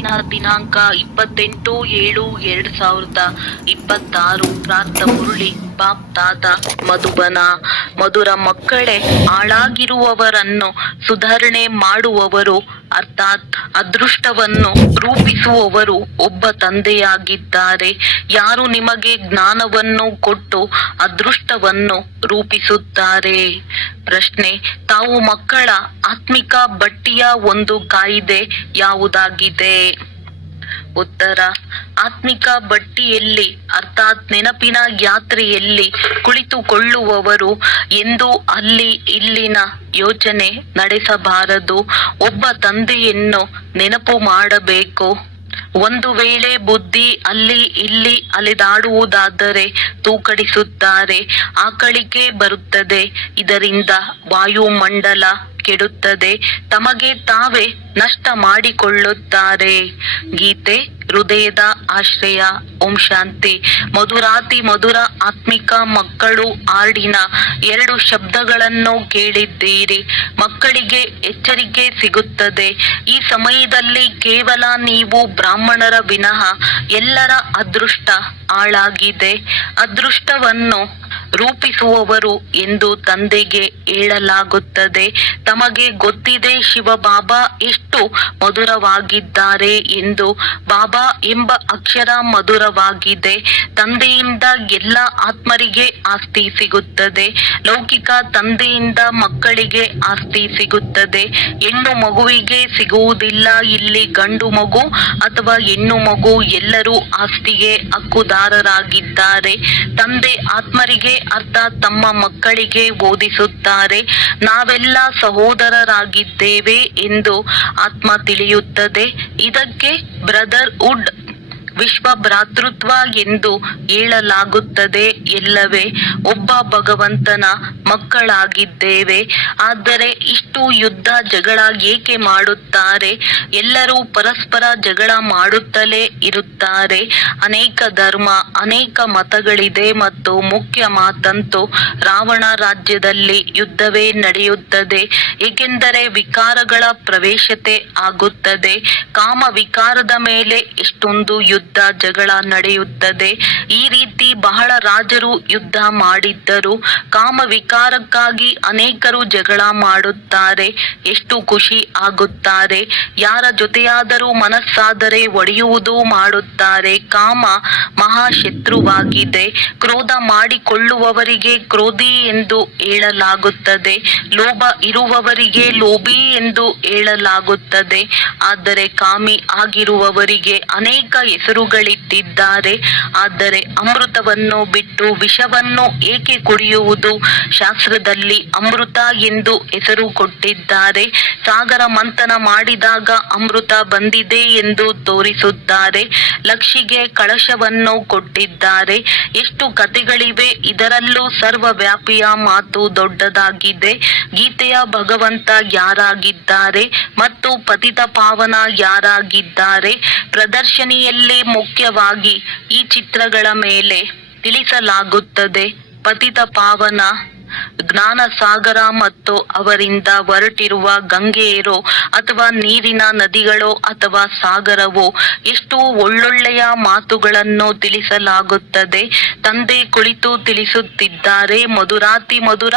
ಇಂದಿನ ದಿನಾಂಕ 28/7/2026. ಪ್ರಾರ್ಥ ಮುರಳಿ ಬಾಪ್ ತಾತ ಮಧುಬನ. ಮಧುರ ಮಕ್ಕಳೇ, ಹಾಳಾಗಿರುವವರನ್ನು ಸುಧಾರಣೆ ಮಾಡುವವರು ಅರ್ಥಾತ್ ಅದೃಷ್ಟವನ್ನು ರೂಪಿಸುವವರು ಒಬ್ಬ ತಂದೆಯಾಗಿದ್ದಾರೆ. ಯಾರು ನಿಮಗೆ ಜ್ಞಾನವನ್ನು ಕೊಟ್ಟು ಅದೃಷ್ಟವನ್ನು ರೂಪಿಸುತ್ತಾರೆ? ಪ್ರಶ್ನೆ: ತಾವು ಮಕ್ಕಳ ಆತ್ಮಿಕ ಬಟ್ಟಿಯ ಒಂದು ಕಾಯಿದೆ ಯಾವುದಾಗಿದೆ? ಉತ್ತರ: ಆತ್ಮಿಕ ಬಟ್ಟಿಯಲ್ಲಿ ಅರ್ಥಾತ್ ನೆನಪಿನ ಯಾತ್ರೆಯಲ್ಲಿ ಕುಳಿತುಕೊಳ್ಳುವವರು ಎಂದು ಅಲ್ಲಿ ಇಲ್ಲಿನ ಯೋಚನೆ ನಡೆಸಬಾರದು. ಒಬ್ಬ ತಂದೆಯನ್ನು ನೆನಪು ಮಾಡಬೇಕು. ಒಂದು ವೇಳೆ ಬುದ್ಧಿ ಅಲ್ಲಿ ಇಲ್ಲಿ ಅಲೆದಾಡುವುದಾದರೆ ತೂಕಡಿಸುತ್ತಾರೆ, ಆಕಳಿಕೆ ಬರುತ್ತದೆ. ಇದರಿಂದ ವಾಯುಮಂಡಲ ಕೆಡುತ್ತದೆ, ತಮಗೆ ತಾವೇ ನಷ್ಟ ಮಾಡಿಕೊಳ್ಳುತ್ತಾರೆ. ಗೀತೆ ಹೃದಯದ ಆಶ್ರಯ. ಓಂ ಶಾಂತಿ. ಮಧುರಾತಿ ಮಧುರ ಆತ್ಮಿಕ ಮಕ್ಕಳು, ಹಾಡಿನ 2 ಶಬ್ದಗಳನ್ನು ಕೇಳಿದ್ದೀರಿ. ಮಕ್ಕಳಿಗೆ ಎಚ್ಚರಿಕೆ ಸಿಗುತ್ತದೆ. ಈ ಸಮಯದಲ್ಲಿ ಕೇವಲ ನೀವು ಬ್ರಾಹ್ಮಣರ ವಿನಃ ಎಲ್ಲರ ಅದೃಷ್ಟ ಹಾಳಾಗಿದೆ. ಅದೃಷ್ಟವನ್ನು ರೂಪಿಸುವವರು ಎಂದು ತಂದೆಗೆ ಹೇಳಲಾಗುತ್ತದೆ. ತಮಗೆ ಗೊತ್ತಿದೆ ಶಿವಬಾಬಾ ಎಷ್ಟು ಮಧುರವಾಗಿದ್ದಾರೆ ಎಂದು. ಬಾಬಾ ಎಂಬ ಅಕ್ಷರ ಮಧುರವಾಗಿದೆ. ತಂದೆಯಿಂದ ಎಲ್ಲ ಆತ್ಮರಿಗೆ ಆಸ್ತಿ ಸಿಗುತ್ತದೆ. ಲೌಕಿಕ ತಂದೆಯಿಂದ ಮಕ್ಕಳಿಗೆ ಆಸ್ತಿ ಸಿಗುತ್ತದೆ. ಹೆಣ್ಣು ಮಗುವಿಗೆ ಸಿಗುವುದಿಲ್ಲ. ಇಲ್ಲಿ ಗಂಡು ಮಗು ಅಥವಾ ಹೆಣ್ಣು ಮಗು ಎಲ್ಲರೂ ಆಸ್ತಿಗೆ ಹಕ್ಕುದಾರರಾಗಿದ್ದಾರೆ. ತಂದೆ ಆತ್ಮರಿಗೆ ಅರ್ಥಾತ್ ತಮ್ಮ ಮಕ್ಕಳಿಗೆ ಬೋಧಿಸುತ್ತಾರೆ. ನಾವೆಲ್ಲ ಸಹೋದರರಾಗಿದ್ದೇವೆ ಎಂದು ಆತ್ಮ ತಿಳಿಯುತ್ತದೆ. ಇದಕ್ಕೆ ಬ್ರದರ್ಹುಡ್, ವಿಶ್ವ ಭ್ರಾತೃತ್ವ ಎಂದು ಹೇಳಲಾಗುತ್ತದೆ. ಎಲ್ಲವೇ ಒಬ್ಬ ಭಗವಂತನ ಮಕ್ಕಳಾಗಿದ್ದೇವೆ. ಆದರೆ ಇಷ್ಟು ಯುದ್ಧ ಜಗಳ ಏಕೆ ಮಾಡುತ್ತಾರೆ? ಎಲ್ಲರೂ ಪರಸ್ಪರ ಜಗಳ ಮಾಡುತ್ತಲೇ ಇರುತ್ತಾರೆ. ಅನೇಕ ಧರ್ಮ, ಅನೇಕ ಮತಗಳಿದೆ ಮತ್ತು ಮುಖ್ಯ ಮಾತಂತೂ ರಾವಣ ರಾಜ್ಯದಲ್ಲಿ ಯುದ್ಧವೇ ನಡೆಯುತ್ತದೆ. ಏಕೆಂದರೆ ವಿಕಾರಗಳ ಪ್ರವೇಶತೆ ಆಗುತ್ತದೆ. ಕಾಮ ವಿಕಾರದ ಮೇಲೆ ಎಷ್ಟೊಂದು ಯುದ್ಧ ಜಗಳ ನಡೆಯುತ್ತದೆ. ಈ ರೀತಿ ಬಹಳ ರಾಜರು ಯುದ್ಧ ಮಾಡಿದ್ದರು. ಕಾಮ ವಿಕಾರಕ್ಕಾಗಿ ಅನೇಕರು ಜಗಳ ಮಾಡುತ್ತಾರೆ. ಎಷ್ಟು ಖುಷಿ ಆಗುತ್ತಾರೆ. ಯಾರ ಜೊತೆಯಾದರೂ ಮನಸ್ಸಾದರೆ ಒಡೆಯುವುದು ಮಾಡುತ್ತಾರೆ. ಕಾಮ ಮಹಾಶತ್ರುವಾಗಿದೆ. ಕ್ರೋಧ ಮಾಡಿಕೊಳ್ಳುವವರಿಗೆ ಕ್ರೋಧಿ ಎಂದು ಹೇಳಲಾಗುತ್ತದೆ. ಲೋಭ ಇರುವವರಿಗೆ ಲೋಭಿ ಎಂದು ಹೇಳಲಾಗುತ್ತದೆ. ಆದರೆ ಕಾಮಿ ಆಗಿರುವವರಿಗೆ ಅನೇಕ ಹೆಸರುಗಳಿಟ್ಟಿದ್ದಾರೆ. ಆದರೆ ಅಮೃತವನ್ನು ಬಿಟ್ಟು ವಿಷವನ್ನು ಏಕೆ ಕುಡಿಯುವುದು? ಶಾಸ್ತ್ರದಲ್ಲಿ ಅಮೃತ ಎಂದು ಹೆಸರು ಕೊಟ್ಟಿದ್ದಾರೆ. ಸಾಗರ ಮಂಥನ ಮಾಡಿದಾಗ ಅಮೃತ ಬಂದಿದೆ ಎಂದು ತೋರಿಸುತ್ತಾರೆ. ಲಕ್ಷಿಗೆ ಕಳಶವನ್ನು ಕೊಟ್ಟಿದ್ದಾರೆ. ಎಷ್ಟು ಕಥೆಗಳಿವೆ. ಇದರಲ್ಲೂ ಸರ್ವವ್ಯಾಪಿಯ ಮಾತು ದೊಡ್ಡದಾಗಿದೆ. ಗೀತೆಯ ಭಗವಂತ ಯಾರಾಗಿದ್ದಾರೆ ಮತ್ತು ಪತಿತ ಪಾವನ ಯಾರಾಗಿದ್ದಾರೆ? ಪ್ರದರ್ಶನಿಯಲ್ಲಿ ಮುಖ್ಯವಾಗಿ ಈ ಚಿತ್ರಗಳ ಮೇಲೆ ತಿಳಿಸಲಾಗುತ್ತದೆ. ಪತಿತ ಪಾವನ ಜ್ಞಾನ ಸಾಗರ ಮತ್ತು ಅವರಿಂದ ಹೊರಟಿರುವ ಗಂಗೆಯರೋ ಅಥವಾ ನೀರಿನ ನದಿಗಳೋ ಅಥವಾ ಸಾಗರವೋ. ಎಷ್ಟು ಒಳ್ಳೊಳ್ಳೆಯ ಮಾತುಗಳನ್ನು ತಿಳಿಸಲಾಗುತ್ತದೆ. ತಂದೆ ಕುಳಿತು ತಿಳಿಸುತ್ತಿದ್ದಾರೆ. ಮಧುರಾತಿ ಮಧುರ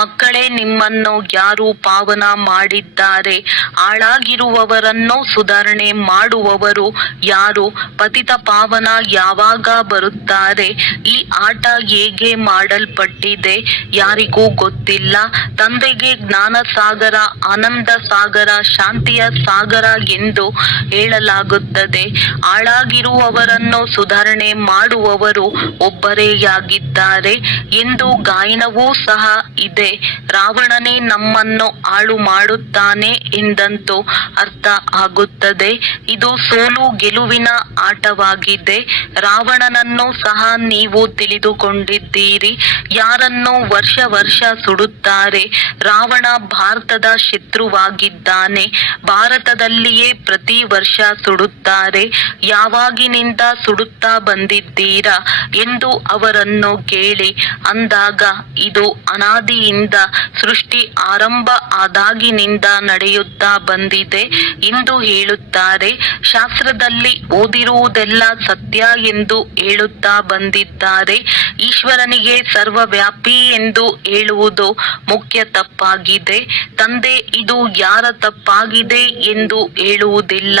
ಮಕ್ಕಳೇ, ನಿಮ್ಮನ್ನು ಯಾರು ಪಾವನ ಮಾಡಿದ್ದಾರೆ? ಹಾಳಾಗಿರುವವರನ್ನು ಸುಧಾರಣೆ ಮಾಡುವವರು ಯಾರು? ಪತಿತ ಪಾವನ ಯಾವಾಗ ಬರುತ್ತಾರೆ? ಈ ಆಟ ಹೇಗೆ ಮಾಡಲ್ಪಟ್ಟಿದೆ ಯಾರಿಗೂ ಗೊತ್ತಿಲ್ಲ. ತಂದೆಗೆ ಜ್ಞಾನ ಸಾಗರ, ಆನಂದ ಸಾಗರ, ಶಾಂತಿಯ ಸಾಗರ ಎಂದು ಹೇಳಲಾಗುತ್ತದೆ. ಹಾಳಾಗಿರುವವರನ್ನು ಸುಧಾರಣೆ ಮಾಡುವವರು ಒಬ್ಬರೇಯಾಗಿದ್ದಾರೆ ಎಂದು ಗಾಯನವೂ ಸಹ ಇದೆ. ರಾವಣನೇ ನಮ್ಮನ್ನು ಹಾಳು ಮಾಡುತ್ತಾನೆ ಎಂದಂತೂ ಅರ್ಥ ಆಗುತ್ತದೆ. ಇದು ಸೋಲು ಗೆಲುವಿನ ಆಟವಾಗಿದೆ. ರಾವಣನನ್ನು ಸಹ ನೀವು ತಿಳಿದುಕೊಂಡಿದ್ದೀರಿ. ಯಾರನ್ನು ವರ್ಷ ವರ್ಷ ಸುಡುತ್ತಾರೆ. ರಾವಣ ಭಾರತದ ಶತ್ರುವಾಗಿದ್ದಾನೆ. ಭಾರತದಲ್ಲಿಯೇ ಪ್ರತಿ ವರ್ಷ ಸುಡುತ್ತಾರೆ. ಯಾವಾಗಿನಿಂದ ಸುಡುತ್ತಾ ಬಂದಿದ್ದೀರಾ ಎಂದು ಅವರನ್ನು ಕೇಳಿ ಅಂದಾಗ ಇದು ಅನಾದಿಯಿಂದ ಸೃಷ್ಟಿ ಆರಂಭ ಆದಾಗಿನಿಂದ ನಡೆಯುತ್ತಾ ಬಂದಿದೆ ಎಂದು ಹೇಳುತ್ತಾರೆ. ಶಾಸ್ತ್ರದಲ್ಲಿ ಓದಿರುವುದೆಲ್ಲ ಸತ್ಯ ಎಂದು ಹೇಳುತ್ತಾ ಬಂದಿದ್ದಾರೆ. ಈಶ್ವರನಿಗೆ ಸರ್ವವ್ಯಾಪಿ ಎಂದು ಹೇಳುವುದು ಮುಖ್ಯ ತಪ್ಪಾಗಿದೆ. ತಂದೆ ಇದು ಯಾರ ತಪ್ಪಾಗಿದೆ ಎಂದು ಹೇಳುವುದಿಲ್ಲ.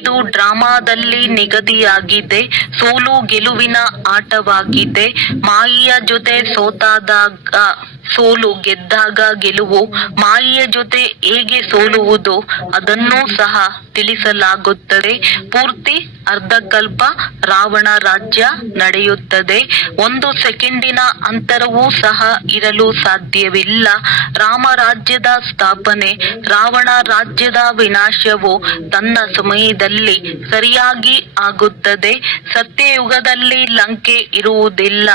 ಇದು ಡ್ರಾಮಾದಲ್ಲಿ ನಿಗದಿಯಾಗಿದೆ. ಸೋಲು ಗೆಲುವಿನ ಆಟವಾಗಿದೆ. ಮಾಯಿಯ ಜೊತೆ ಸೋತಾದಾಗ ಸೋಲು, ಗೆದ್ದಾಗ ಗೆಲುವು. ಮಾಯಿಯ ಜೊತೆ ಹೇಗೆ ಸೋಲುವುದು ಅದನ್ನೂ ಸಹ ತಿಳಿಸಲಾಗುತ್ತದೆ. ಪೂರ್ತಿ ಅರ್ಧಕಲ್ಪ ರಾವಣ ರಾಜ್ಯ ನಡೆಯುತ್ತದೆ. 1 ಸೆಕೆಂಡಿನ ಅಂತರವೂ ಸಹ ಇರಲು ಸಾಧ್ಯವಿಲ್ಲ. ರಾಮರಾಜ್ಯದ ಸ್ಥಾಪನೆ, ರಾವಣ ರಾಜ್ಯದ ವಿನಾಶವು ತನ್ನ ಸಮಯದಲ್ಲಿ ಸರಿಯಾಗಿ ಆಗುತ್ತದೆ. ಸತ್ಯಯುಗದಲ್ಲಿ ಲಂಕೆ ಇರುವುದಿಲ್ಲ.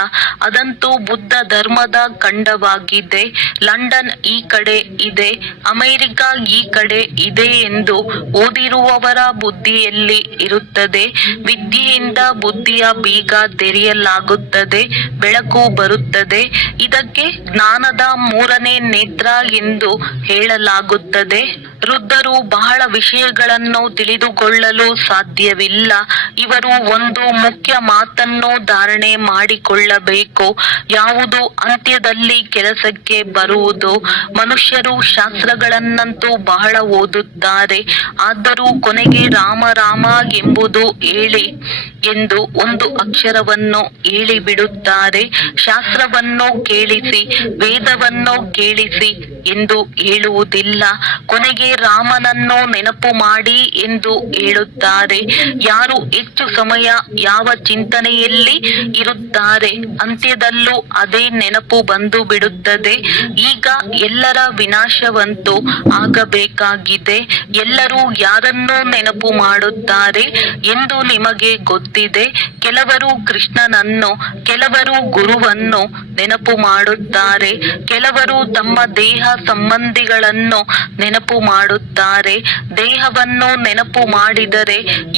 ಅದಂತೂ ಬುದ್ಧ ಧರ್ಮದ ಖಂಡವಾಗಿದೆ. ಲಂಡನ್ ಈ ಕಡೆ ಇದೆ, ಅಮೆರಿಕ ಈ ಕಡೆ ಇದೆ ಎಂದು ಓದಿರುವವರ ಬುದ್ಧಿಯಲ್ಲಿ ಇರುತ್ತದೆ. ವಿದ್ಯೆಯಿಂದ ಬುದ್ಧಿಯ ಬೀಗ ತೆರೆಯಲಾಗುತ್ತದೆ, ಬೆಳಕು ಬರುತ್ತದೆ. ಇದಕ್ಕೆ ಜ್ಞಾನದ 3ನೇ ನೇತ್ರ ಎಂದು ಹೇಳಲಾಗುತ್ತದೆ. ವೃದ್ಧರು ಬಹಳ ವಿಷಯಗಳನ್ನು ತಿಳಿದುಕೊಳ್ಳಲು ಸಾಧ್ಯವಿಲ್ಲ. ಇವರು ಒಂದು ಮುಖ್ಯ ಮಾತನ್ನು ಧಾರಣೆ ಮಾಡಿಕೊಳ್ಳಬೇಕು. ಯಾವುದು ಅಂತ್ಯದಲ್ಲಿ ಕೆಲಸಕ್ಕೆ ಬರುವುದು. ಮನುಷ್ಯರು ಶಾಸ್ತ್ರಗಳನ್ನಂತೂ ಬಹಳ ಓದುತ್ತಾರೆ. ಆದರೂ ಕೊನೆಗೆ ರಾಮ ರಾಮ ಎಂಬುದು ಹೇಳಿ ಎಂದು ಒಂದು ಅಕ್ಷರವನ್ನು ಹೇಳಿಬಿಡುತ್ತಾರೆ. ಶಾಸ್ತ್ರವನ್ನು ಕೇಳಿಸಿ, ವೇದವನ್ನು ಕೇಳಿಸಿ ಎಂದು ಹೇಳುವುದಿಲ್ಲ. ಕೊನೆಗೆ ರಾಮನನ್ನು ನೆನಪು ಮಾಡಿ ಎಂದು ಹೇಳುತ್ತಾರೆ. ಯಾರು ಹೆಚ್ಚು ಸಮಯ ಯಾವ ಚಿಂತನೆಯಲ್ಲಿ ಇರುತ್ತಾರೆ ಅಂತ್ಯದಲ್ಲೂ ಅದೇ ನೆನಪು ಬಂದು ಬಿಡುತ್ತದೆ. ಈಗ ಎಲ್ಲರ ವಿನಾಶವಂತೂ ಆಗಬೇಕಾಗಿದೆ. ಎಲ್ಲರೂ ಯಾರನ್ನು ನೆನಪು ಮಾಡುತ್ತಾರೆ ಎಂದು ನಿಮಗೆ ಗೊತ್ತಿದೆ. ಕೆಲವರು ಕೃಷ್ಣನನ್ನು, ಕೆಲವರು ಗುರುವನ್ನು ನೆನಪು ಮಾಡುತ್ತಾರೆ. ಕೆಲವರು ತಮ್ಮ ದೇಹ ಸಂಬಂಧಿಗಳನ್ನು ನೆನಪು ಮಾಡುತ್ತಾರೆ. ದೇಹವನ್ನು ನೆನಪು ಮಾಡಿದರೆ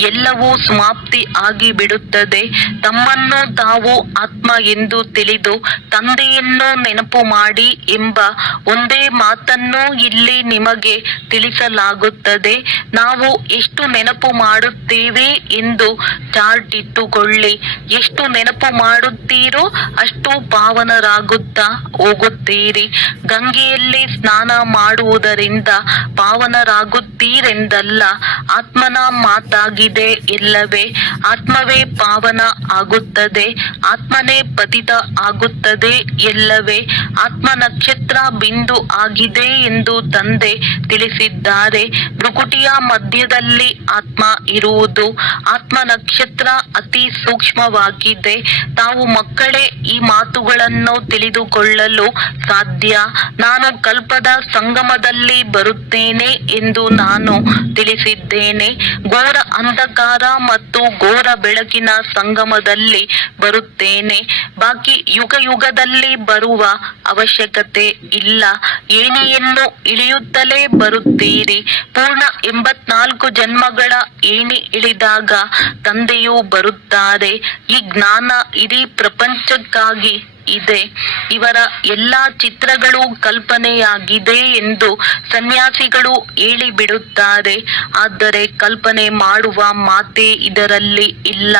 ಎಲ್ಲವೂ ಸಮಾಪ್ತಿ ಆಗಿಬಿಡುತ್ತದೆ. ತಮ್ಮನ್ನು ತಾವು ಆತ್ಮ ಎಂದು ತಿಳಿದು ತಂದೆಯನ್ನು ನೆನಪು ಮಾಡಿ ಎಂಬ ಒಂದೇ ಮಾತನ್ನು ಇಲ್ಲಿ ನಿಮಗೆ ತಿಳಿಸಲಾಗುತ್ತದೆ. ನಾವು ಎಷ್ಟು ನೆನಪು ಮಾಡುತ್ತೇವೆ ಎಂದು ಚಾರ್ಟ್ ಇಟ್ಟುಕೊಳ್ಳಿ. ಎಷ್ಟು ನೆನಪು ಮಾಡುತ್ತೀರೋ ಅಷ್ಟು ಪಾವನರಾಗುತ್ತಾ ಹೋಗುತ್ತೀರಿ. ಗಂಗೆಯಲ್ಲಿ ಸ್ನಾನ ಮಾಡುವುದರಿಂದ ಪಾವನರಾಗುತ್ತೀರೆಂದಲ್ಲ. ಆತ್ಮನ ಮಾತಾಗಿದೆ ಎಲ್ಲವೇ. ಆತ್ಮವೇ ಪಾವನ ಆಗುತ್ತದೆ, ಆತ್ಮನೇ ಪತಿತ ಆಗುತ್ತದೆ ಎಲ್ಲವೇ. ಆತ್ಮ ನಕ್ಷತ್ರ ಬಿಂದು ಆಗಿದೆ ಎಂದು ತಂದೆ ತಿಳಿಸಿದ್ದಾರೆ. ಭ್ರುಕುಟಿಯ ಮಧ್ಯದಲ್ಲಿ ಆತ್ಮ ಇರುವುದು. ಆತ್ಮ ನಕ್ಷತ್ರ ಅತಿ ಸೂಕ್ಷ್ಮವಾಗಿದೆ. ತಾವು ಮಕ್ಕಳೇ ಈ ಮಾತುಗಳನ್ನು ತಿಳಿದುಕೊಳ್ಳಲು ಸಾಧ್ಯ. ನಾನು ಕಲ್ಪದ ಸಂಗಮದಲ್ಲಿ ಬರುತ್ತೇನೆ ಎಂದು ನಾನು ತಿಳಿಸಿದ್ದೇನೆ. ಘೋರ ಅಂಧಕಾರ ಮತ್ತು ಘೋರ ಬೆಳಕಿನ ಸಂಗಮದಲ್ಲಿ ಬರುತ್ತೇನೆ. ಬಾಕಿ ಯುಗ ಯುಗದಲ್ಲಿ ಬರುವ ಅವಶ್ಯಕತೆ ಇಲ್ಲ. ಏಣಿಯನ್ನು ಇಳಿಯುತ್ತಲೇ ಬರುತ್ತೀರಿ. ಪೂರ್ಣ 84 ಜನ್ಮಗಳ ಏಣಿ ಇಳಿದಾಗ ತಂದೆಯು ಬರುತ್ತಾರೆ. ಈ ಜ್ಞಾನ ಇಡೀ ಪ್ರಪಂಚಕ್ಕಾಗಿ ಇದೆ. ಇವರ ಎಲ್ಲಾ ಚಿತ್ರಗಳು ಕಲ್ಪನೆಯಾಗಿದೆ ಎಂದು ಸನ್ಯಾಸಿಗಳು ಹೇಳಿಬಿಡುತ್ತಾರೆ. ಆದರೆ ಕಲ್ಪನೆ ಮಾಡುವ ಮಾತೇ ಇದರಲ್ಲಿ ಇಲ್ಲ.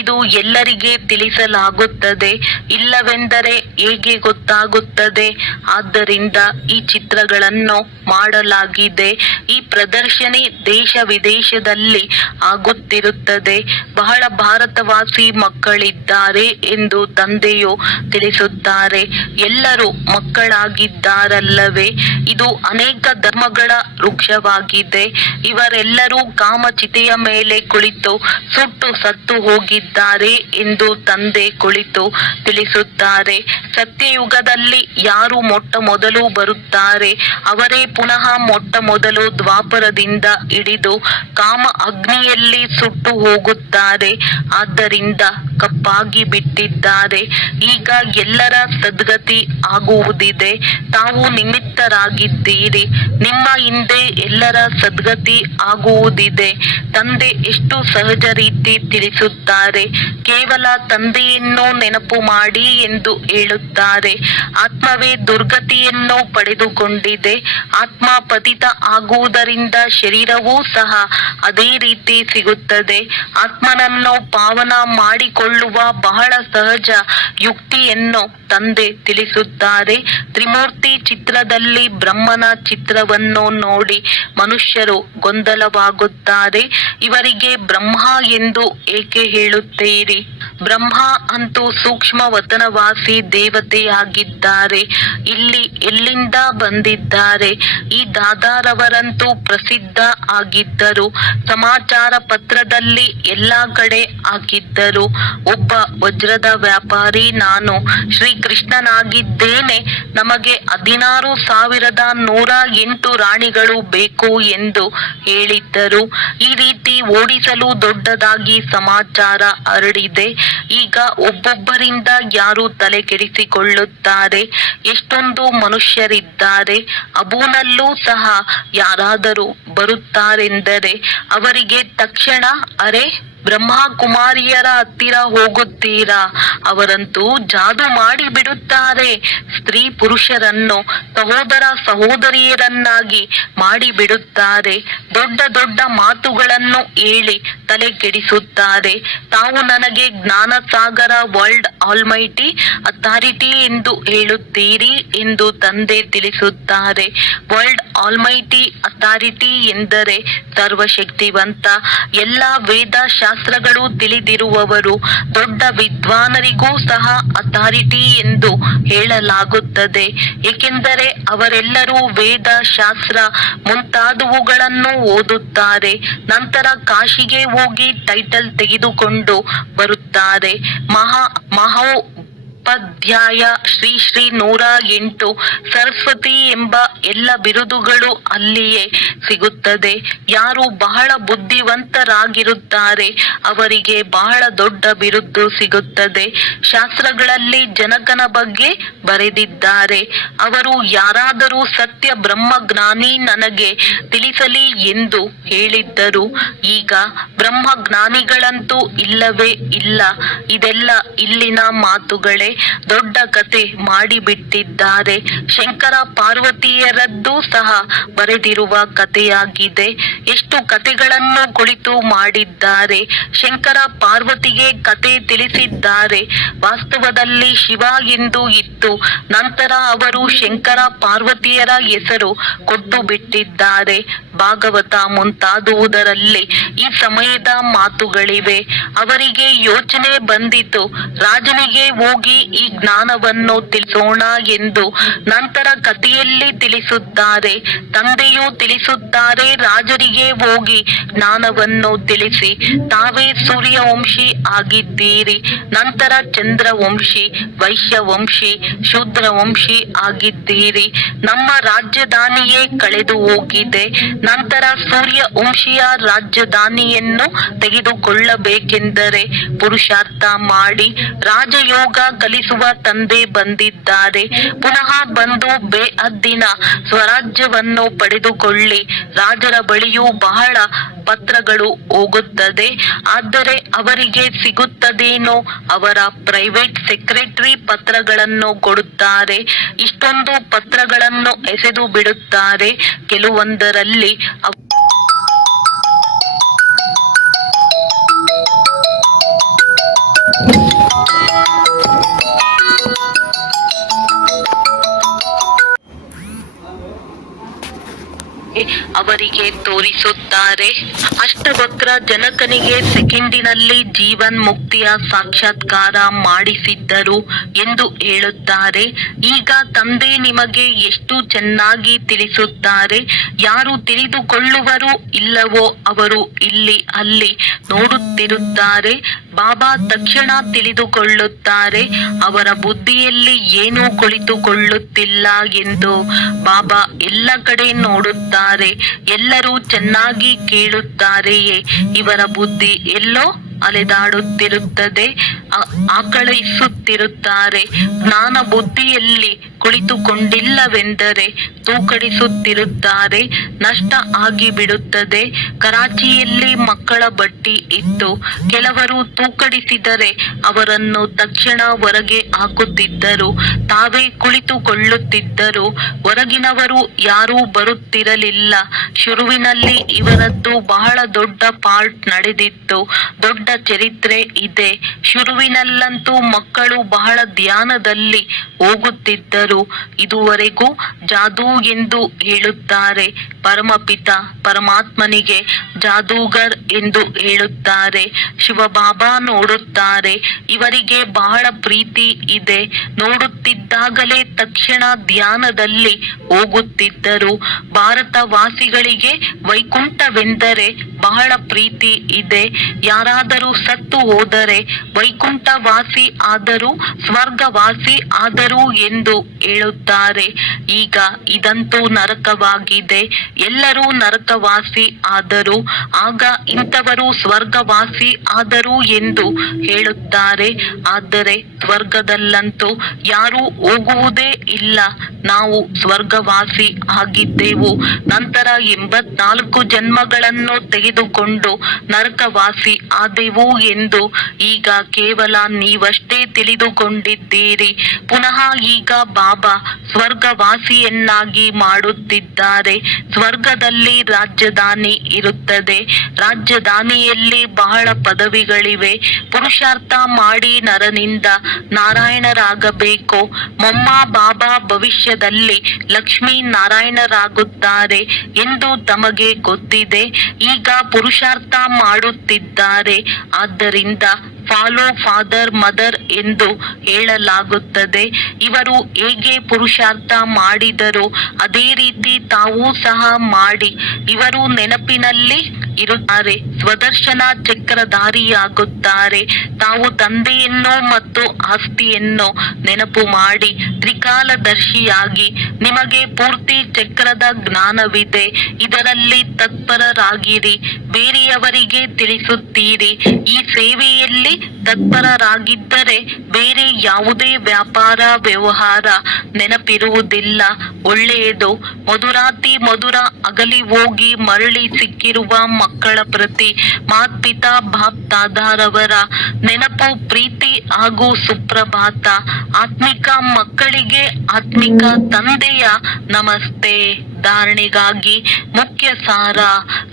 ಇದು ಎಲ್ಲರಿಗೆ ತಿಳಿಸಲಾಗುತ್ತದೆ. ಇಲ್ಲವೆಂದರೆ ಹೇಗೆ ಗೊತ್ತಾಗುತ್ತದೆ? ಆದ್ದರಿಂದ ಈ ಚಿತ್ರಗಳನ್ನು ಮಾಡಲಾಗಿದೆ. ಈ ಪ್ರದರ್ಶನಿ ದೇಶ ವಿದೇಶದಲ್ಲಿ ಆಗುತ್ತಿರುತ್ತದೆ. ಬಹಳ ಭಾರತವಾಸಿ ಮಕ್ಕಳಿದ್ದಾರೆ ಎಂದು ತಂದೆಯು ತಿಳಿಸುತ್ತಾರೆ. ಎಲ್ಲರೂ ಮಕ್ಕಳಾಗಿದ್ದಾರಲ್ಲವೇ? ಇದು ಅನೇಕ ಧರ್ಮಗಳ ವೃಕ್ಷವಾಗಿದೆ. ಇವರೆಲ್ಲರೂ ಕಾಮಚಿತೆಯ ಮೇಲೆ ಕುಳಿತು ಸುಟ್ಟು ಸತ್ತು ಹೋಗಿದ್ದಾರೆ ಎಂದು ತಂದೆ ಕುಳಿತು ತಿಳಿಸುತ್ತಾರೆ. ಸತ್ಯಯುಗದಲ್ಲಿ ಯಾರು ಮೊಟ್ಟ ಮೊದಲು ಬರುತ್ತಾರೆ ಅವರೇ ಪುನಃ ಮೊಟ್ಟ ಮೊದಲು ದ್ವಾಪರದಿಂದ ಹಿಡಿದು ಕಾಮ ಅಗ್ನಿಯಲ್ಲಿ ಸುಟ್ಟು ಹೋಗುತ್ತಾರೆ. ಆದ್ದರಿಂದ ಕಪ್ಪಾಗಿ ಬಿಟ್ಟಿದ್ದಾರೆ. ಈಗ ಎಲ್ಲರ ಸದ್ಗತಿ ಆಗುವುದಿದೆ. ತಾವು ನಿಮಿತ್ತರಾಗಿದ್ದೀರಿ. ನಿಮ್ಮ ಹಿಂದೆ ಎಲ್ಲರ ಸದ್ಗತಿ ಆಗುವುದಿದೆ. ತಂದೆ ಎಷ್ಟು ಸಹಜ ರೀತಿ ತಿಳಿಸುತ್ತಾರೆ. ಕೇವಲ ತಂದೆಯನ್ನು ನೆನಪು ಮಾಡಿ ಎಂದು ಹೇಳುತ್ತಾರೆ. ಆತ್ಮವೇ ದುರ್ಗತಿಯನ್ನು ಪಡೆದುಕೊಂಡಿದೆ. ಆತ್ಮ ಪತಿತ ಆಗುವುದರಿಂದ ಶರೀರವೂ ಸಹ ಅದೇ ರೀತಿ ಸಿಗುತ್ತದೆ. ಆತ್ಮನನ್ನು ಪಾವನ ಮಾಡಿಕೊಳ್ಳುವ ಬಹಳ ಸಹಜ ಯುಕ್ತಿಯನ್ನು ತಂದೆ ತಿಳಿಸುತ್ತಾರೆ. ತ್ರಿಮೂರ್ತಿ ಚಿತ್ರದಲ್ಲಿ ಬ್ರಹ್ಮನ ಚಿತ್ರವನ್ನು ನೋಡಿ ಮನುಷ್ಯರು ಗೊಂದಲವಾಗುತ್ತಾರೆ. ಇವರಿಗೆ ಬ್ರಹ್ಮ ಎಂದು ಏಕೆ ಹೇಳುತ್ತೀರಿ? ಬ್ರಹ್ಮ ಅಂತೂ ಸೂಕ್ಷ್ಮ ವತನವಾಸಿ ದೇವತೆಯಾಗಿದ್ದಾರೆ. ಇಲ್ಲಿ ಎಲ್ಲಿಂದ ಬಂದಿದ್ದಾರೆ? ಈ ದಾದಾರವರಂತೂ ಪ್ರಸಿದ್ಧ ಆಗಿದ್ದರು. ಸಮಾಚಾರ ಪತ್ರದಲ್ಲಿ ಎಲ್ಲಾ ಕಡೆ ಹಾಕಿದ್ದರು. ಒಬ್ಬ ವಜ್ರದ ವ್ಯಾಪಾರಿ ನಾನು ಶ್ರೀಕೃಷ್ಣನಾಗಿದ್ದೇನೆ, ನಮಗೆ 16,108 ರಾಣಿಗಳು ಬೇಕು ಎಂದು ಹೇಳಿದ್ದರು. ಈ ರೀತಿ ಓಡಿಸಲು ದೊಡ್ಡದಾಗಿ ಸಮಾಚಾರ ಹರಡಿದೆ. ಈಗ ಒಬ್ಬೊಬ್ಬರಿಂದ ಯಾರು ತಲೆ ಕೆಡಿಸಿಕೊಳ್ಳುತ್ತಾರೆ? ಎಷ್ಟೊಂದು ಮನುಷ್ಯರಿದ್ದಾರೆ. ಅಬೂನಲ್ಲೂ ಸಹ ಯಾರಾದರೂ ಬರುತ್ತಾರೆಂದರೆ ಅವರಿಗೆ ತಕ್ಷಣ ಅರೆ ಬ್ರಹ್ಮಕುಮಾರಿಯರ ಹತ್ತಿರ ಹೋಗುತ್ತೀರಾ? ಅವರಂತೂ ಜಾದು ಮಾಡಿ ಬಿಡುತ್ತಾರೆ. ಸ್ತ್ರೀ ಪುರುಷರನ್ನು ಸಹೋದರ ಸಹೋದರಿಯರನ್ನಾಗಿ ಮಾಡಿಬಿಡುತ್ತಾರೆ. ದೊಡ್ಡ ದೊಡ್ಡ ಮಾತುಗಳನ್ನು ಹೇಳಿ ತಲೆ ಕೆಡಿಸುತ್ತಾರೆ. ತಾವು ನನಗೆ ಜ್ಞಾನಸಾಗರ ವರ್ಲ್ಡ್ ಆಲ್ಮೈಟಿ ಅಥಾರಿಟಿ ಎಂದು ಹೇಳುತ್ತೀರಿ ಎಂದು ತಂದೆ ತಿಳಿಸುತ್ತಾರೆ. ವರ್ಲ್ಡ್ ಆಲ್ಮೈಟಿ ಅಥಾರಿಟಿ ಎಂದರೆ ಸರ್ವಶಕ್ತಿವಂತ, ಎಲ್ಲ ವೇದ ಶಾಸ್ತ್ರಗಳು ತಿಳಿದಿರುವವರು. ದೊಡ್ಡ ವಿದ್ವಾನರಿಗೂ ಸಹ ಅಥಾರಿಟಿ ಎಂದು ಹೇಳಲಾಗುತ್ತದೆ. ಏಕೆಂದರೆ ಅವರೆಲ್ಲರೂ ವೇದ ಶಾಸ್ತ್ರ ಮುಂತಾದವುಗಳನ್ನು ಓದುತ್ತಾರೆ. ನಂತರ ಕಾಶಿಗೆ ಹೋಗಿ ಟೈಟಲ್ ತೆಗೆದುಕೊಂಡು ಬರುತ್ತಾರೆ. ಮಹೋಪಾಧ್ಯಾಯ, ಶ್ರೀ ಶ್ರೀ 108, ಸರಸ್ವತಿ ಎಂಬ ಎಲ್ಲ ಬಿರುದುಗಳು ಅಲ್ಲಿಯೇ ಸಿಗುತ್ತದೆ. ಯಾರು ಬಹಳ ಬುದ್ಧಿವಂತರಾಗಿರುತ್ತಾರೆ ಅವರಿಗೆ ಬಹಳ ದೊಡ್ಡ ಬಿರುದು ಸಿಗುತ್ತದೆ. ಶಾಸ್ತ್ರಗಳಲ್ಲಿ ಜನಕನ ಬಗ್ಗೆ ಬರೆದಿದ್ದಾರೆ. ಅವರು ಯಾರಾದರೂ ಸತ್ಯ ಬ್ರಹ್ಮಜ್ಞಾನಿ ನನಗೆ ತಿಳಿಸಲಿ ಎಂದು ಹೇಳಿದ್ದರು. ಈಗ ಬ್ರಹ್ಮಜ್ಞಾನಿಗಳಂತೂ ಇಲ್ಲವೇ ಇಲ್ಲ. ಇದೆಲ್ಲ ಇಲ್ಲಿನ ಮಾತುಗಳೇ. ದೊಡ್ಡ ಕತೆ ಮಾಡಿಬಿಟ್ಟಿದ್ದಾರೆ. ಶಂಕರ ಪಾರ್ವತಿಯರದ್ದು ಸಹ ಬರೆದಿರುವ ಕಥೆಯಾಗಿದೆ. ಎಷ್ಟು ಕಥೆಗಳನ್ನು ಕುಳಿತು ಮಾಡಿದ್ದಾರೆ. ಶಂಕರ ಪಾರ್ವತಿಗೆ ಕತೆ ತಿಳಿಸಿದ್ದಾರೆ. ವಾಸ್ತವದಲ್ಲಿ ಶಿವ ಎಂದು ಇತ್ತು. ನಂತರ ಅವರು ಶಂಕರ ಪಾರ್ವತಿಯರ ಹೆಸರು ಕೊಟ್ಟು ಬಿಟ್ಟಿದ್ದಾರೆ. ಭಾಗವತ ಮುಂತಾದುವುದರಲ್ಲಿ ಈ ಸಮಯದ ಮಾತುಗಳಿವೆ. ಅವರಿಗೆ ಯೋಚನೆ ಬಂದಿತು, ರಾಜನಿಗೆ ಹೋಗಿ ಈ ಜ್ಞಾನವನ್ನು ತಿಳಿಸೋಣ ಎಂದು. ನಂತರ ಕಥೆಯಲ್ಲಿ ತಿಳಿಸುತ್ತಾರೆ. ತಂದೆಯು ತಿಳಿಸುತ್ತಾರೆ, ರಾಜರಿಗೆ ಹೋಗಿ ಜ್ಞಾನವನ್ನು ತಿಳಿಸಿ. ತಾವೇ ಸೂರ್ಯವಂಶಿ ಆಗಿದ್ದೀರಿ, ನಂತರ ಚಂದ್ರವಂಶಿ, ವೈಶ್ಯವಂಶಿ, ಶೂದ್ರವಂಶಿ ಆಗಿದ್ದೀರಿ. ನಮ್ಮ ರಾಜಧಾನಿಯೇ ಕಳೆದು ಹೋಗಿದೆ. ನಂತರ ಸೂರ್ಯವಂಶಿಯ ರಾಜಧಾನಿಯನ್ನು ತೆಗೆದುಕೊಳ್ಳಬೇಕೆಂದರೆ ಪುರುಷಾರ್ಥ ಮಾಡಿ ರಾಜಯೋಗ ಕಲಿಸುವ ತಂದೆ ಬಂದಿದ್ದಾರೆ. ಪುನಃ ಬಂದು ಬೇಹದ್ದಿನ ಸ್ವರಾಜ್ಯವನ್ನು ಪಡೆದುಕೊಳ್ಳಿ. ರಾಜರ ಬಳಿಯೂ ಬಹಳ ಪತ್ರಗಳು ಹೋಗುತ್ತದೆ. ಆದರೆ ಅವರಿಗೆ ಸಿಗುತ್ತದೇನೋ? ಅವರ ಪ್ರೈವೇಟ್ ಸೆಕ್ರೆಟರಿ ಪತ್ರಗಳನ್ನು ಕೊಡುತ್ತಾರೆ. ಇಷ್ಟೊಂದು ಪತ್ರಗಳನ್ನು ಎಸೆದು ಬಿಡುತ್ತಾರೆ. ಕೆಲವೊಂದರಲ್ಲಿ ಅವರಿಗೆ ತೋರಿಸುತ್ತಾರೆ. ಅಷ್ಟವಕ್ರ ಜನಕನಿಗೆ ಸೆಕೆಂಡಿನಲ್ಲಿ ಜೀವನ್ ಮುಕ್ತಿಯ ಸಾಕ್ಷಾತ್ಕಾರ ಮಾಡಿಸಿದ್ದರು ಎಂದು ಹೇಳುತ್ತಾರೆ. ಈಗ ತಂದೆ ನಿಮಗೆ ಎಷ್ಟು ಚೆನ್ನಾಗಿ ತಿಳಿಸುತ್ತಾರೆ. ಯಾರು ತಿಳಿದುಕೊಳ್ಳುವರು ಇಲ್ಲವೋ ಅವರು ಇಲ್ಲಿ ಅಲ್ಲಿ ನೋಡುತ್ತಿರುತ್ತಾರೆ. ಬಾಬಾ ತಕ್ಷಣ ತಿಳಿದುಕೊಳ್ಳುತ್ತಾರೆ. ಅವರ ಬುದ್ಧಿಯಲ್ಲಿ ಏನೂ ಕುಳಿತುಕೊಳ್ಳುತ್ತಿಲ್ಲ ಎಂದು. ಬಾಬಾ ಎಲ್ಲ ಕಡೆ ನೋಡುತ್ತಾರೆ. ಎಲ್ಲರೂ ಚೆನ್ನಾಗಿ ಕೇಳುತ್ತಾರೆಯೇ? ಇವರ ಬುದ್ಧಿ ಎಲ್ಲೋ ಅಲೆದಾಡುತ್ತಿರುತ್ತದೆ. ಆಕಳಿಸುತ್ತಿರುತ್ತಾರೆ. ಜ್ಞಾನ ಬುದ್ಧಿಯಲ್ಲಿ ಕುಳಿತುಕೊಂಡಿಲ್ಲವೆಂದರೆ ತೂಕಡಿಸುತ್ತಿರುತ್ತಾರೆ. ನಷ್ಟ ಆಗಿಬಿಡುತ್ತದೆ. ಕರಾಚಿಯಲ್ಲಿ ಮಕ್ಕಳ ಬಟ್ಟಿ ಇತ್ತು. ಕೆಲವರು ತೂಕಡಿಸಿದರೆ ಅವರನ್ನು ತಕ್ಷಣ ಹೊರಗೆ ಹಾಕುತ್ತಿದ್ದರು. ತಾವೇ ಕುಳಿತುಕೊಳ್ಳುತ್ತಿದ್ದರು. ಹೊರಗಿನವರು ಯಾರೂ ಬರುತ್ತಿರಲಿಲ್ಲ. ಶುರುವಿನಲ್ಲಿ ಇವರದ್ದು ಬಹಳ ದೊಡ್ಡ ಪಾರ್ಟ್ ನಡೆದಿತ್ತು. ದೊಡ್ಡ ಚರಿತ್ರೆ ಇದೆ. ಶುರುವಿನಲ್ಲಂತೂ ಮಕ್ಕಳು ಬಹಳ ಧ್ಯಾನದಲ್ಲಿ ಹೋಗುತ್ತಿದ್ದರು. ಇದುವರೆಗೂ ಜಾದೂ ಎಂದು ಹೇಳುತ್ತಾರೆ. ಪರಮಪಿತ ಪರಮಾತ್ಮನಿಗೆ ಜಾದೂಗರ್ ಎಂದು ಹೇಳುತ್ತಾರೆ. ಶಿವಬಾಬಾ ನೋಡುತ್ತಾರೆ. ಇವರಿಗೆ ಬಹಳ ಪ್ರೀತಿ ಇದೆ. ನೋಡುತ್ತಿದ್ದಾಗಲೇ ತಕ್ಷಣ ಧ್ಯಾನದಲ್ಲಿ ಹೋಗುತ್ತಿದ್ದರು. ಭಾರತವಾಸಿಗಳಿಗೆ ವೈಕುಂಠವೆಂದರೆ ಬಹಳ ಪ್ರೀತಿ ಇದೆ. ಯಾರಾದರೂ ಸತ್ತು ಹೋದರೆ ವೈಕುಂಠವಾಸಿ ಆದರೂ ಸ್ವರ್ಗವಾಸಿ ಆದರೂ ಎಂದು ಹೇಳುತ್ತಾರೆ. ಈಗ ಇದಂತೂ ನರಕವಾಗಿದೆ. ಎಲ್ಲರೂ ನರಕವಾಸಿ ಆದರು. ಆಗ ಇಂಥವರು ಸ್ವರ್ಗವಾಸಿ ಆದರು ಎಂದು ಹೇಳುತ್ತಾರೆ. ಆದರೆ ಸ್ವರ್ಗದಲ್ಲಂತೂ ಯಾರೂ ಹೋಗುವುದೇ ಇಲ್ಲ. ನಾವು ಸ್ವರ್ಗವಾಸಿ ಆಗಿದ್ದೆವು. ನಂತರ 84 ಜನ್ಮಗಳನ್ನು ತೆಗೆದುಕೊಂಡು ನರಕವಾಸಿ ಆದೆವು ಎಂದು ಈಗ ಕೇವಲ ನೀವಷ್ಟೇ ತಿಳಿದುಕೊಂಡಿದ್ದೀರಿ. ಪುನಃ ಈಗ ಬಾಬಾ ಸ್ವರ್ಗವಾಸಿಯನ್ನಾಗಿ ಮಾಡುತ್ತಿದ್ದಾರೆ. ಸ್ವರ್ಗದಲ್ಲಿ ರಾಜಧಾನಿ ಇರುತ್ತದೆ. ರಾಜಧಾನಿಯಲ್ಲಿ ಬಹಳ ಪದವಿಗಳಿವೆ. ಪುರುಷಾರ್ಥ ಮಾಡಿ ನರನಿಂದ ನಾರಾಯಣರಾಗಬೇಕು. ಮೊಮ್ಮ ಬಾಬಾ ಭವಿಷ್ಯದಲ್ಲಿ ಲಕ್ಷ್ಮೀ ನಾರಾಯಣರಾಗುತ್ತಾರೆ ಎಂದು ತಮಗೆ ಗೊತ್ತಿದೆ. ಈಗ ಪುರುಷಾರ್ಥ ಮಾಡುತ್ತಿದ್ದಾರೆ. ಆದ್ದರಿಂದ ಫಾಲೋ ಫಾದರ್ ಮದರ್ ಎಂದು ಹೇಳಲಾಗುತ್ತದೆ. ಇವರು ಹೇಗೆ ಪುರುಷಾರ್ಥ ಮಾಡಿದರು ಅದೇ ರೀತಿ ತಾವೂ ಸಹ ಮಾಡಿ. ಇವರು ನೆನಪಿನಲ್ಲಿ ಇರುತ್ತಾರೆ. ಸ್ವದರ್ಶನ ಚಕ್ರಧಾರಿಯಾಗುತ್ತಾರೆ. ತಾವು ತಂದೆಯನ್ನು ಮತ್ತು ಆಸ್ತಿಯನ್ನು ನೆನಪು ಮಾಡಿ ತ್ರಿಕಾಲದರ್ಶಿಯಾಗಿ ನಿಮಗೆ ಪೂರ್ತಿ ಚಕ್ರದ ಜ್ಞಾನವಿದೆ. ಇದರಲ್ಲಿ ತತ್ಪರರಾಗಿರಿ. ಬೇರೆಯವರಿಗೆ ತಿಳಿಸುತ್ತೀರಿ. ಈ ಸೇವೆಯಲ್ಲಿ ತತ್ಪರರಾಗಿದ್ದರೆ ಬೇರೆ ಯಾವುದೇ ವ್ಯಾಪಾರ ವ್ಯವಹಾರ ನೆನಪಿರುವುದಿಲ್ಲ. ಒಳ್ಳೆಯದು. ಮಧುರಾತಿ ಮಧುರ ಅಗಲಿ ಹೋಗಿ ಮರಳಿ ಸಿಕ್ಕಿರುವ ಮಕ್ಕಳ ಪ್ರತಿ ಮಾತ್ಪಿತಾ ಬಾಪ್ ದಾದಾರವರ ನೆನಪು, ಪ್ರೀತಿ ಹಾಗೂ ಸುಪ್ರಭಾತ. ಆತ್ಮಿಕ ಮಕ್ಕಳಿಗೆ ಆತ್ಮಿಕ ತಂದೆಯ ನಮಸ್ತೆ. ಧಾರಣೆಗಾಗಿ ಮುಖ್ಯ ಸಾರ.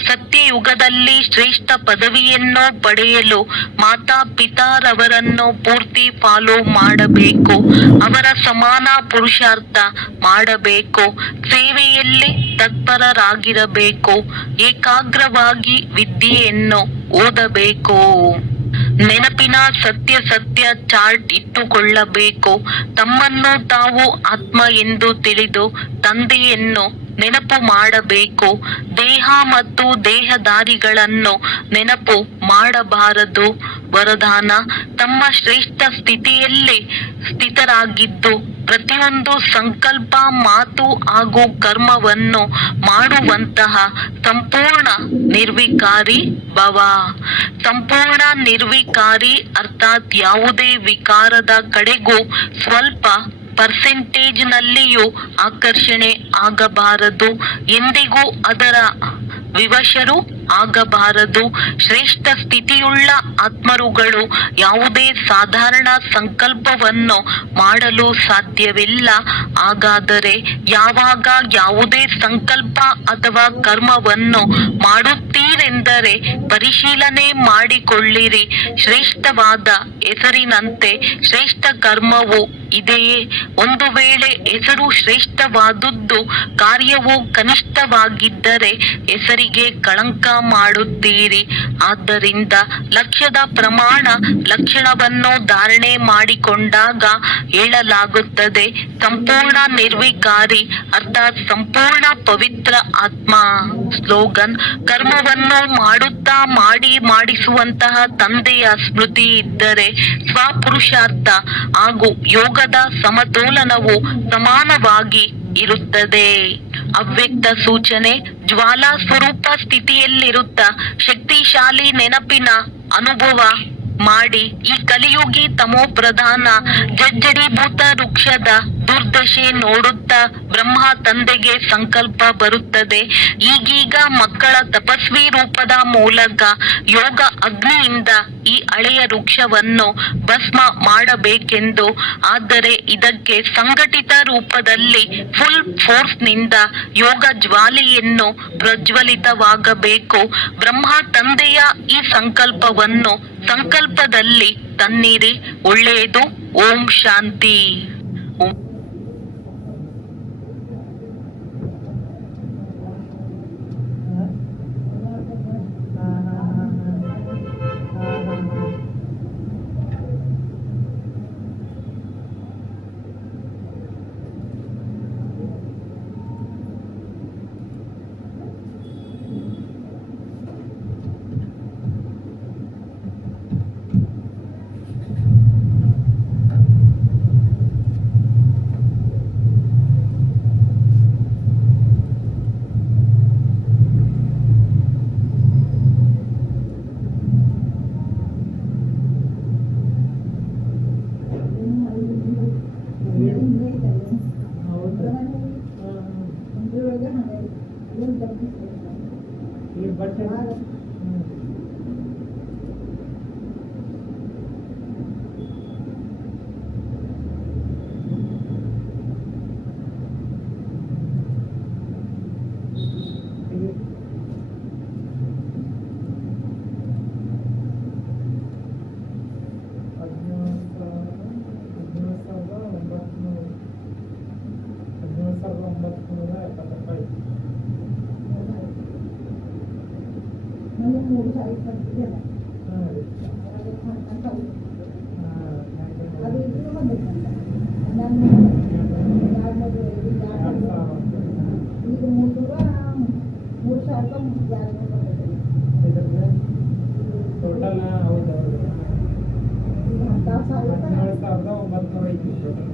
ಸತ್ಯಯುಗದಲ್ಲಿ ಶ್ರೇಷ್ಠ ಪದವಿಯನ್ನು ಪಡೆಯಲು ಮಾತಾ ಪಿತಾರವರನ್ನು ಪೂರ್ತಿ ಫಾಲೋ ಮಾಡಬೇಕು. ಅವರ ಸಮಾನ ಪುರುಷಾರ್ಥ ಮಾಡಬೇಕು. ಸೇವೆಯಲ್ಲಿ ತತ್ಪರರಾಗಿರಬೇಕು. ಏಕಾಗ್ರವಾಗಿ ವಿದ್ಯೆಯನ್ನು ಓದಬೇಕು. ನೆನಪಿನ ಸತ್ಯ ಸತ್ಯ ಚಾರ್ಟ್ ಇಟ್ಟುಕೊಳ್ಳಬೇಕು. ತಮ್ಮನ್ನು ತಾವು ಆತ್ಮ ಎಂದು ತಿಳಿದು ತಂದೆಯನ್ನು ನೆನಪು ಮಾಡಬೇಕು. ದೇಹ ಮತ್ತು ದೇಹಧಾರಿಗಳನ್ನು ನೆನಪು ಮಾಡಬಾರದು. ವರದಾನ: ತಮ್ಮ ಶ್ರೇಷ್ಠ ಸ್ಥಿತಿಯಲ್ಲಿ ಸ್ಥಿತರಾಗಿದ್ದು ಪ್ರತಿಯೊಂದು ಸಂಕಲ್ಪ, ಮಾತು ಹಾಗೂ ಕರ್ಮವನ್ನು ಮಾಡುವಂತಹ ಸಂಪೂರ್ಣ ನಿರ್ವಿಕಾರಿ ಭವ. ಸಂಪೂರ್ಣ ನಿರ್ವಿಕಾರಿ ಅರ್ಥಾತ್ ಯಾವುದೇ ವಿಕಾರದ ಕಡೆಗೂ ಸ್ವಲ್ಪ ಪರ್ಸೆಂಟೇಜ್ನಲ್ಲಿಯೂ ಆಕರ್ಷಣೆ ಆಗಬಾರದು. ಎಂದಿಗೂ ಅದರ ವಿವಶರು ಆಗಬಾರದು. ಶ್ರೇಷ್ಠ ಸ್ಥಿತಿಯುಳ್ಳ ಆತ್ಮರುಗಳು ಯಾವುದೇ ಸಾಧಾರಣ ಸಂಕಲ್ಪವನ್ನು ಮಾಡಲು ಸಾಧ್ಯವಿಲ್ಲ. ಹಾಗಾದರೆ ಯಾವಾಗ ಯಾವುದೇ ಸಂಕಲ್ಪ ಅಥವಾ ಕರ್ಮವನ್ನು ಮಾಡುತ್ತೀರೆಂದರೆ ಪರಿಶೀಲನೆ ಮಾಡಿಕೊಳ್ಳಿರಿ. ಶ್ರೇಷ್ಠವಾದ ಹೆಸರಿನಂತೆ ಶ್ರೇಷ್ಠ ಕರ್ಮವು ಇದೆಯೇ? ಒಂದು ವೇಳೆ ಹೆಸರು ಶ್ರೇಷ್ಠವಾದುದು ಕಾರ್ಯವು ಕನಿಷ್ಠವಾಗಿದ್ದರೆ ಹೆಸರಿಗೆ ಕಳಂಕ ಮಾಡುತ್ತೀರಿ. ಆದ್ದರಿಂದ ಲಕ್ಷ್ಯದ ಪ್ರಮಾಣ ಲಕ್ಷಣವನ್ನು ಧಾರಣೆ ಮಾಡಿಕೊಂಡಾಗ ಹೇಳಲಾಗುತ್ತದೆ ಸಂಪೂರ್ಣ ನಿರ್ವಿಕಾರಿ ಅರ್ಥಾತ್ ಸಂಪೂರ್ಣ ಪವಿತ್ರ ಆತ್ಮ. ಸ್ಲೋಗನ್: ಕರ್ಮವನ್ನು ಮಾಡುತ್ತಾ ಮಾಡಿಸುವಂತಹ ತಂದೆಯ ಸ್ಮೃತಿ ಇದ್ದರೆ ಸ್ವಪುರುಷಾರ್ಥ ಹಾಗೂ ಯೋಗದ ಸಮತೋಲನವು ಸಮಾನವಾಗಿ ಇರುತ್ತದೆ. ಅವ್ಯಕ್ತ ಸೂಚನೆ: ಜ್ವಾಲಾ ಸ್ವರೂಪ ಸ್ಥಿತಿಯಲ್ಲಿರುತ್ತ ಶಕ್ತಿಶಾಲಿ ನೆನಪಿನ ಅನುಭವ ಮಾಡಿ ಈ ಕಲಿಯುಗಿ ತಮೋ ಪ್ರಧಾನ ಜಜ್ಜಡೀಭೂತ ವೃಕ್ಷದ ದುರ್ದಶೆ ನೋಡುತ್ತಾ ಬ್ರಹ್ಮ ತಂದೆಗೆ ಸಂಕಲ್ಪ ಬರುತ್ತದೆ. ಈಗೀಗ ಮಕ್ಕಳ ತಪಸ್ವಿ ರೂಪದ ಮೂಲಕ ಯೋಗ ಅಗ್ನಿಯಿಂದ ಈ ಹಳೆಯ ವೃಕ್ಷವನ್ನು ಭಸ್ಮ ಮಾಡಬೇಕೆಂದು. ಆದರೆ ಇದಕ್ಕೆ ಸಂಘಟಿತ ರೂಪದಲ್ಲಿ ಫುಲ್ ಫೋರ್ಸ್ನಿಂದ ಯೋಗ ಜ್ವಾಲೆಯನ್ನು ಪ್ರಜ್ವಲಿತವಾಗಬೇಕು. ಬ್ರಹ್ಮ ತಂದೆಯ ಈ ಸಂಕಲ್ಪವನ್ನು ಸಂಕಲ್ಪದಲ್ಲಿ ತನ್ನಿರಿ. ಒಳ್ಳೆಯದು. ಓಂ ಶಾಂತಿ. ಓಂ ಟೋಟಲ್ ಹೌದು 17,900 ಟೋಟಲ್.